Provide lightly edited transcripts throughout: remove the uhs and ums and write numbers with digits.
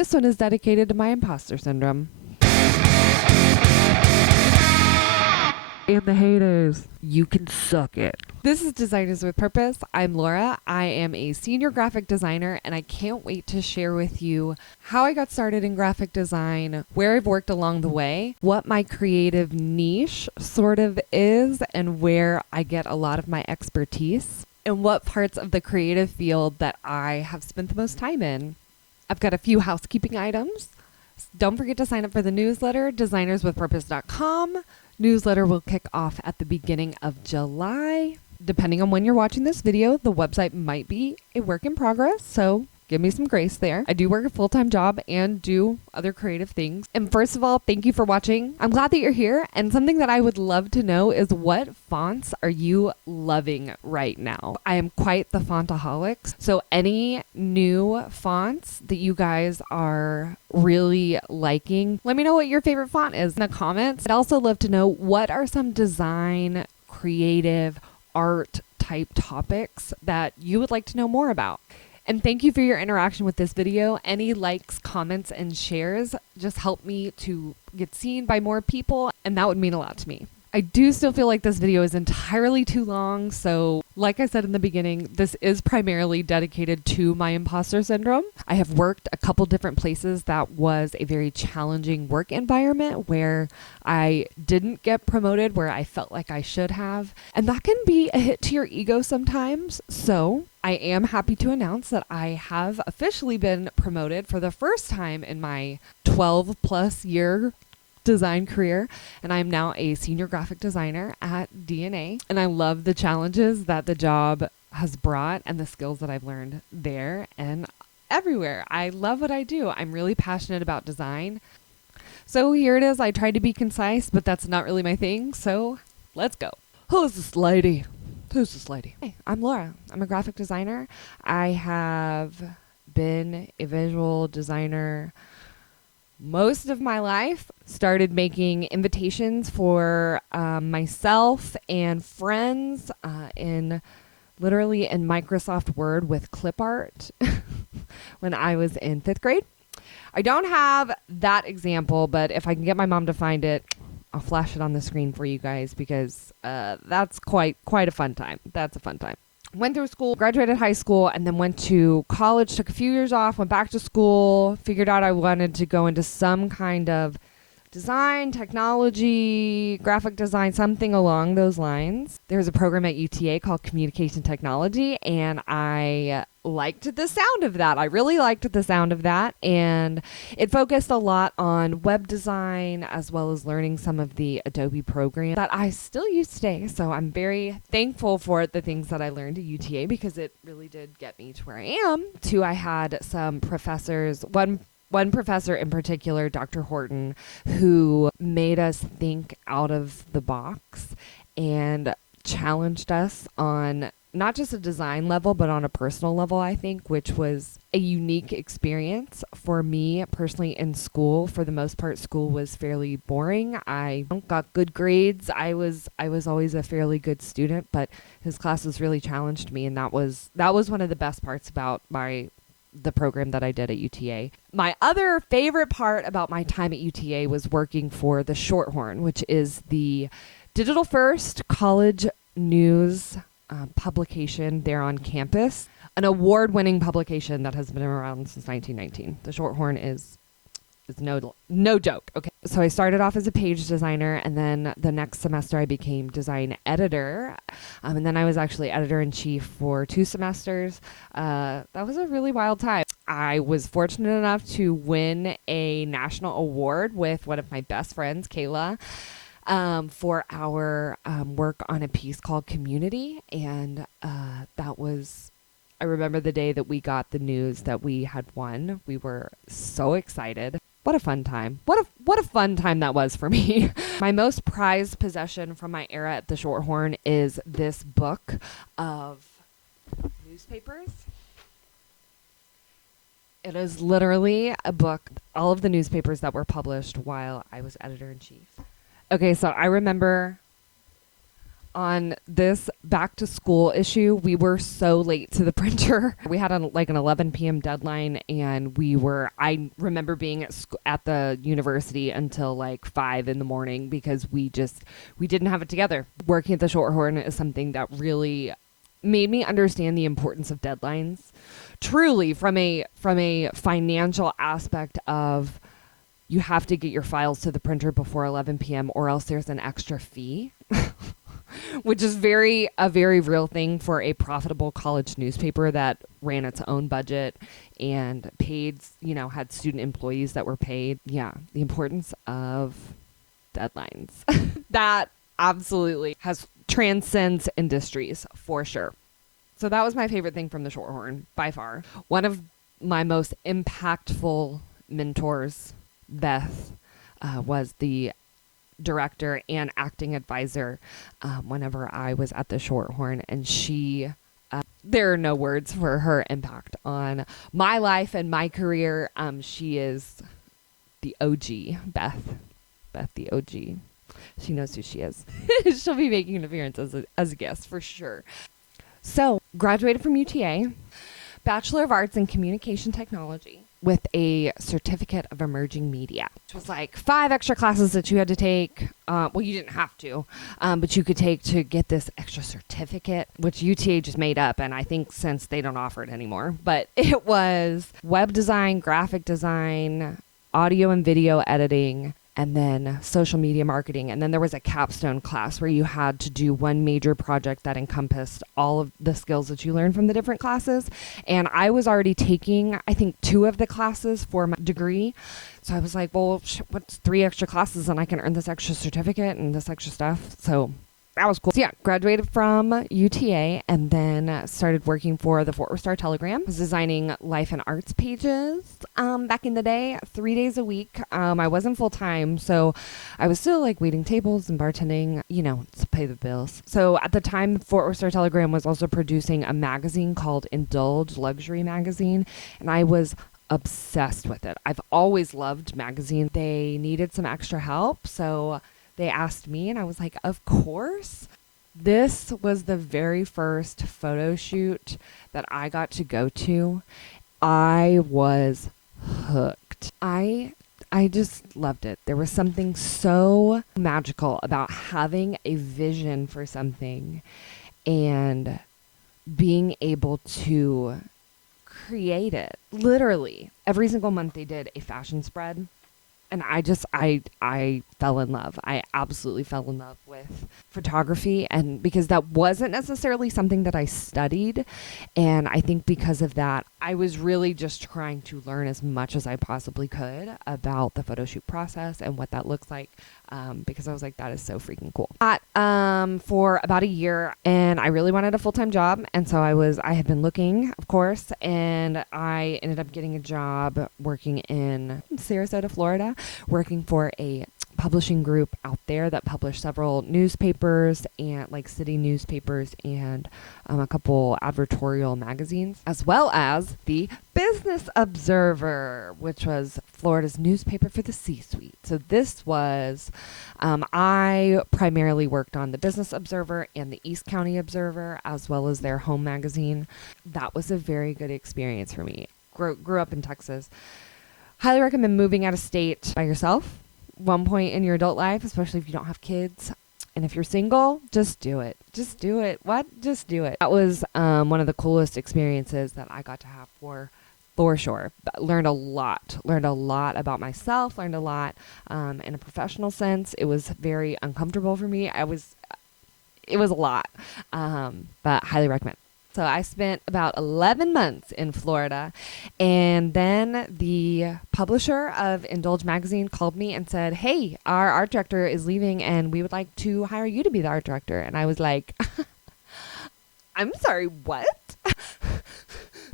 This one is dedicated to my imposter syndrome. And the haters, you can suck it. This is Designers with Purpose. I'm Laura. I am a senior graphic designer, and I can't wait to share with you how I got started in graphic design, where I've worked along the way, what my creative niche sort of is, and where I get a lot of my expertise, and what parts of the creative field that I have spent the most time in. I've got a few housekeeping items. Don't forget to sign up for the newsletter, designerswithpurpose.com. Newsletter will kick off at the beginning of July. Depending on when you're watching this video, the website might be a work in progress, so give me some grace there. I do work a full-time job and do other creative things. And first of all, thank you for watching. I'm glad that you're here. And something that I would love to know is, what fonts are you loving right now? I am quite the fontaholic. So any new fonts that you guys are really liking, let me know what your favorite font is in the comments. I'd also love to know, what are some design, creative, art type topics that you would like to know more about. And thank you for your interaction with this video. Any likes, comments, and shares just help me to get seen by more people, and that would mean a lot to me. I do still feel like this video is entirely too long, so like I said in the beginning, this is primarily dedicated to my imposter syndrome. I have worked a couple different places that was a very challenging work environment where I didn't get promoted where I felt like I should have, and that can be a hit to your ego sometimes. So I am happy to announce that I have officially been promoted for the first time in my 12 plus year design career, and I'm now a senior graphic designer at DNA, and I love the challenges that the job has brought and the skills that I've learned there and everywhere. I love what I do. I'm really passionate about design. So here it is. I tried to be concise, but that's not really my thing, so let's go. Who's this lady? Who's this lady? Hey, I'm Laura. I'm a graphic designer. I have been a visual designer most of my life. Started making invitations for myself and friends literally in Microsoft Word with clip art when I was in 5th grade. I don't have that example, but if I can get my mom to find it, I'll flash it on the screen for you guys, because that's quite a fun time. That's a fun time. Went through school, graduated high school, and then went to college, took a few years off, went back to school, figured out I wanted to go into some kind of design, technology, graphic design, something along those lines. There's a program at UTA called Communication Technology, and I liked the sound of that. I really liked the sound of that, and it focused a lot on web design as well as learning some of the Adobe programs that I still use today. So I'm very thankful for the things that I learned at UTA, because it really did get me to where I am. Too, I had some professors, one professor in particular, Dr. Horton, who made us think out of the box and challenged us on not just a design level, but on a personal level, I think, which was a unique experience for me personally in school. For the most part, school was fairly boring. I got good grades. I was always a fairly good student, but his classes really challenged me, and that was one of the best parts about the program that I did at UTA. My other favorite part about my time at UTA was working for the Shorthorn, which is the digital first college news publication there on campus, an award-winning publication that has been around since 1919. The Shorthorn is no joke. Okay, so I started off as a page designer, and then the next semester I became design editor, and then I was actually editor-in-chief for 2 semesters. That was a really wild time. I was fortunate enough to win a national award with one of my best friends, Kayla, for our work on a piece called Community, and I remember the day that we got the news that we had won. We were so excited. What a fun time. What a fun time that was for me. My most prized possession from my era at the Shorthorn is this book of newspapers. It is literally a book, all of the newspapers that were published while I was editor-in-chief. Okay, so I remember On this back to school issue, we were so late to the printer. We had an 11 p.m. deadline, and I remember being at the university until like 5 in the morning because we didn't have it together. Working at the Shorthorn is something that really made me understand the importance of deadlines. Truly, from a financial aspect of, you have to get your files to the printer before 11 p.m. or else there's an extra fee. Which is a very real thing for a profitable college newspaper that ran its own budget and paid, had student employees that were paid. Yeah, the importance of deadlines. That absolutely transcends industries for sure. So that was my favorite thing from the Shorthorn by far. One of my most impactful mentors, Beth, was the director and acting advisor whenever I was at the Shorthorn, and there are no words for her impact on my life and my career. She is the OG, Beth the OG. She knows who she is. She'll be making an appearance as a guest for sure. So, graduated from UTA, Bachelor of Arts in Communication Technology with a certificate of emerging media, which was like 5 extra classes that you had to take. Well, you didn't have to, but you could take to get this extra certificate, which UTA just made up. And I think since they don't offer it anymore, but it was web design, graphic design, audio and video editing, and then social media marketing. And then there was a capstone class where you had to do one major project that encompassed all of the skills that you learned from the different classes. And I was already taking, I think, 2 of the classes for my degree. So I was like, well, what's 3 extra classes and I can earn this extra certificate and this extra stuff. So that was cool. So yeah, graduated from UTA and then started working for the Fort Worth Star-Telegram. I was designing life and arts pages back in the day, 3 days a week. I wasn't full-time, so I was still like waiting tables and bartending, to pay the bills. So at the time, Fort Worth Star-Telegram was also producing a magazine called Indulge Luxury Magazine, and I was obsessed with it. I've always loved magazines. They needed some extra help, so they asked me, and I was like, of course. This was the very first photo shoot that I got to go to. I was hooked. I just loved it. There was something so magical about having a vision for something and being able to create it. Literally, every single month they did a fashion spread. And I fell in love. I absolutely fell in love with photography, and because that wasn't necessarily something that I studied. And I think because of that, I was really just trying to learn as much as I possibly could about the photo shoot process and what that looks like. Because I was like, that is so freaking cool. For about a year, and I really wanted a full-time job. And so I had been looking, of course, and I ended up getting a job working in Sarasota, Florida, working for a publishing group out there that published several newspapers and like city newspapers and a couple advertorial magazines, as well as the Business Observer, which was Florida's newspaper for the C-suite. So this was, I primarily worked on the Business Observer and the East County Observer, as well as their home magazine. That was a very good experience for me. Grew up in Texas. Highly recommend moving out of state by yourself one point in your adult life, especially if you don't have kids. And if you're single, just do it. Just do it. What? Just do it. That was one of the coolest experiences that I got to have for sure. Learned a lot about myself, learned a lot in a professional sense. It was very uncomfortable for me. It was a lot, but highly recommend. So I spent about 11 months in Florida, and then the publisher of Indulge Magazine called me and said, hey, our art director is leaving and we would like to hire you to be the art director. And I was like, I'm sorry, what?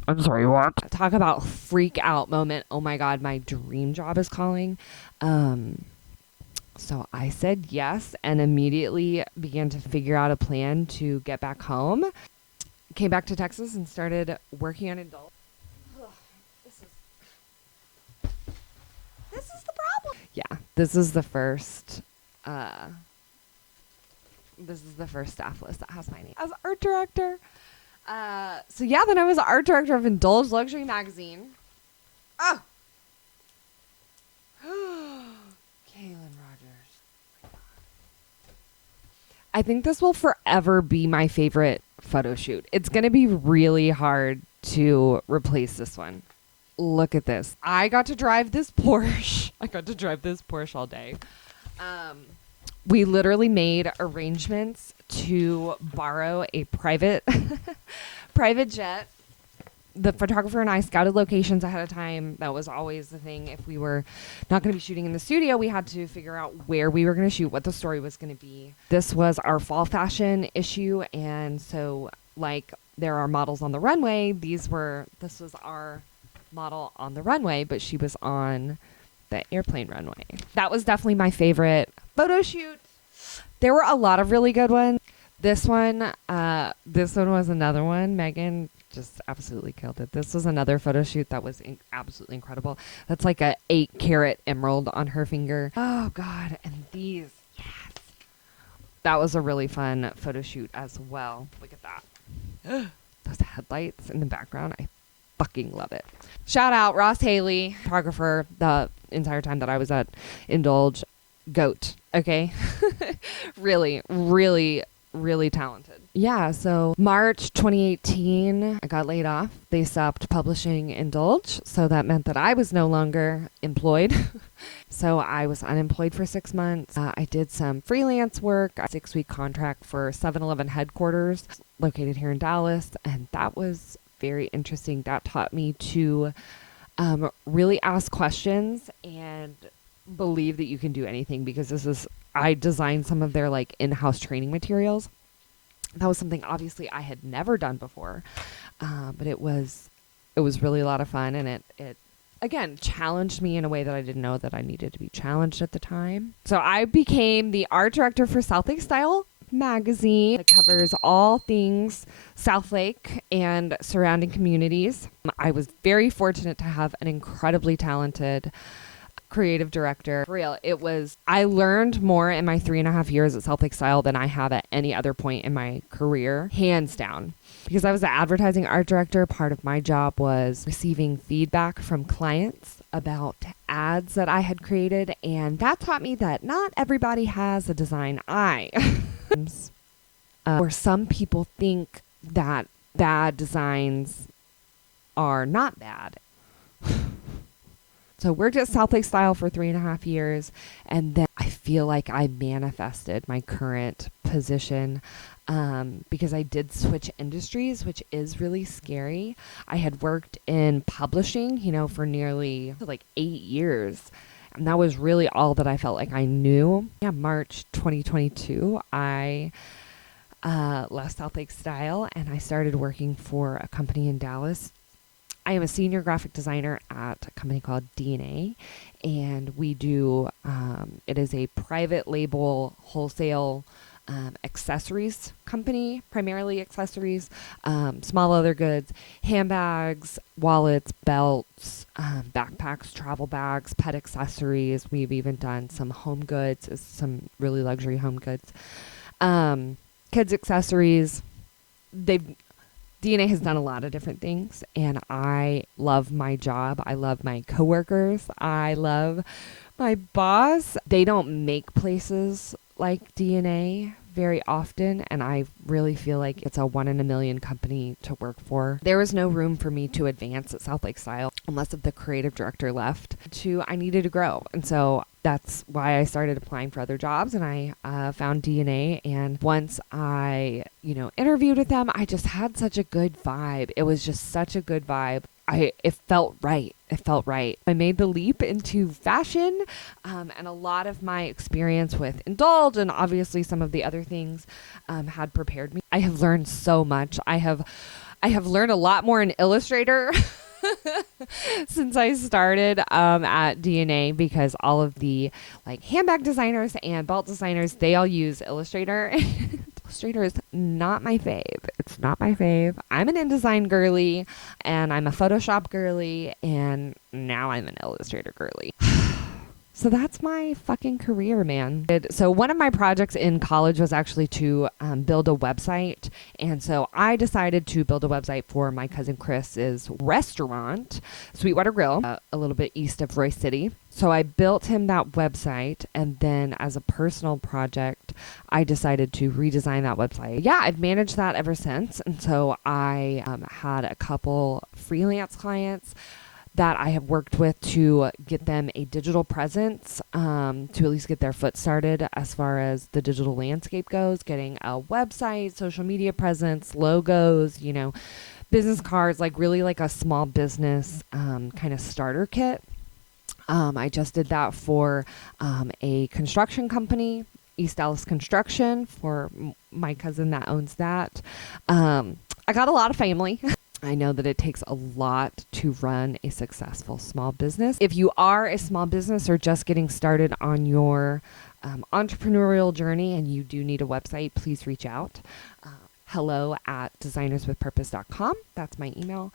I'm sorry, what? Talk about freak out moment. Oh my God, my dream job is calling. So I said yes and immediately began to figure out a plan to get back home. Came back to Texas and started working on Indulge. This is the problem. Yeah, this is the first This is the first staff list that has my name as art director. So yeah, then I was art director of Indulge Luxury Magazine. Oh! Kaylin Rogers. I think this will forever be my favorite photo shoot. It's going to be really hard to replace this one. Look at this. I got to drive this Porsche. All day. We literally made arrangements to borrow a private jet. The photographer and I scouted locations ahead of time. That was always the thing. If we were not going to be shooting in the studio, we had to figure out where we were going to shoot, what the story was going to be. This was our fall fashion issue. And so like there are models on the runway. This was our model on the runway, but she was on the airplane runway. That was definitely my favorite photo shoot. There were a lot of really good ones. This one was another one. Megan just absolutely killed it. This was another photo shoot that was absolutely incredible. That's like a 8-carat emerald on her finger. Oh God. And these, yes. That was a really fun photo shoot as well. Look at that. Those headlights in the background. I fucking love it. Shout out Ross Haley, photographer, the entire time that I was at Indulge. Goat. Okay. Really, really, really talented. Yeah. So March 2018, I got laid off. They stopped publishing Indulge. So that meant that I was no longer employed. So I was unemployed for 6 months. I did some freelance work, a 6-week contract for 7-Eleven headquarters located here in Dallas. And that was very interesting. That taught me to really ask questions and believe that you can do anything, because I designed some of their like in-house training materials. That was something obviously I had never done before, but it was really a lot of fun, and it again challenged me in a way that I didn't know that I needed to be challenged at the time. So I became the art director for Southlake Style magazine. It covers all things Southlake and surrounding communities. I was very fortunate to have an incredibly talented creative director. For real, I learned more in my 3.5 years at Southlake Style than I have at any other point in my career, hands down. Because I was the advertising art director, part of my job was receiving feedback from clients about ads that I had created, and that taught me that not everybody has a design eye. Or some people think that bad designs are not bad. So worked at Southlake Style for 3.5 years, and then I feel like I manifested my current position because I did switch industries, which is really scary. I had worked in publishing, for nearly 8 years, and that was really all that I felt like I knew. Yeah, March 2022, I left Southlake Style, and I started working for a company in Dallas. I am a senior graphic designer at a company called DNA, and we do, it is a private label wholesale accessories company, primarily accessories, small leather goods, handbags, wallets, belts, backpacks, travel bags, pet accessories. We've even done some home goods, some really luxury home goods, kids accessories. DNA has done a lot of different things, and I love my job. I love my coworkers. I love my boss. They don't make places like DNA very often, and I really feel like it's a 1 in a million company to work for. There was no room for me to advance at Southlake Style unless if the creative director left. I needed to grow, and so that's why I started applying for other jobs, and I found DNA. And once I, interviewed with them, I just had such a good vibe. It was just such a good vibe. It felt right. I made the leap into fashion, and a lot of my experience with Indulge and obviously some of the other things had prepared me. I have learned so much. I have learned a lot more in Illustrator since I started at DNA, because all of the handbag designers and belt designers, they all use Illustrator. Illustrator is not my fave. It's not my fave. I'm an InDesign girly, and I'm a Photoshop girly, and now I'm an Illustrator girly. So that's my fucking career, man. So one of my projects in college was actually to build a website. And so I decided to build a website for my cousin Chris's restaurant, Sweetwater Grill, a little bit east of Royce City. So I built him that website. And then as a personal project, I decided to redesign that website. Yeah, I've managed that ever since. And so I had a couple freelance clients that I have worked with to get them a digital presence, to at least get their foot started as far as the digital landscape goes, getting a website, social media presence, logos, business cards, like really like a small business kind of starter kit. I just did that for a construction company, East Dallas Construction, for my cousin that owns that. I got a lot of family. I know that it takes a lot to run a successful small business. If you are a small business or just getting started on your entrepreneurial journey and you do need a website, please reach out. hello@designerswithpurpose.com. That's my email.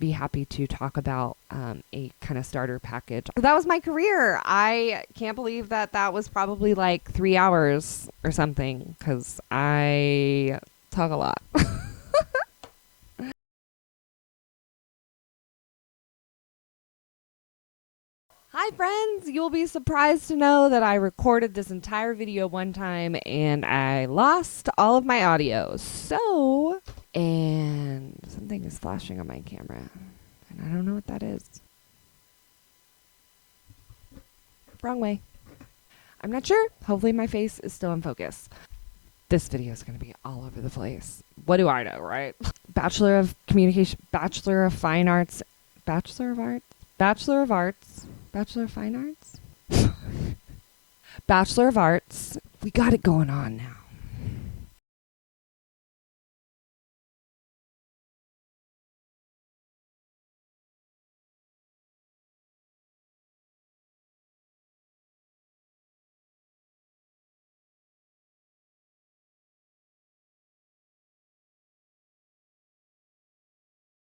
Be happy to talk about a kind of starter package. That was my career. I can't believe that was probably like 3 hours or something, because I talk a lot. Hi friends, you'll be surprised to know that I recorded this entire video one time and I lost all of my audio. And something is flashing on my camera and I don't know what that is. Wrong way. I'm not sure. Hopefully my face is still in focus. This video is going to be all over the place. What do I know, right? Bachelor of Communication, Bachelor of Fine Arts, Bachelor of Arts, Bachelor of Arts, Bachelor of Fine Arts? Bachelor of Arts. We got it going on now.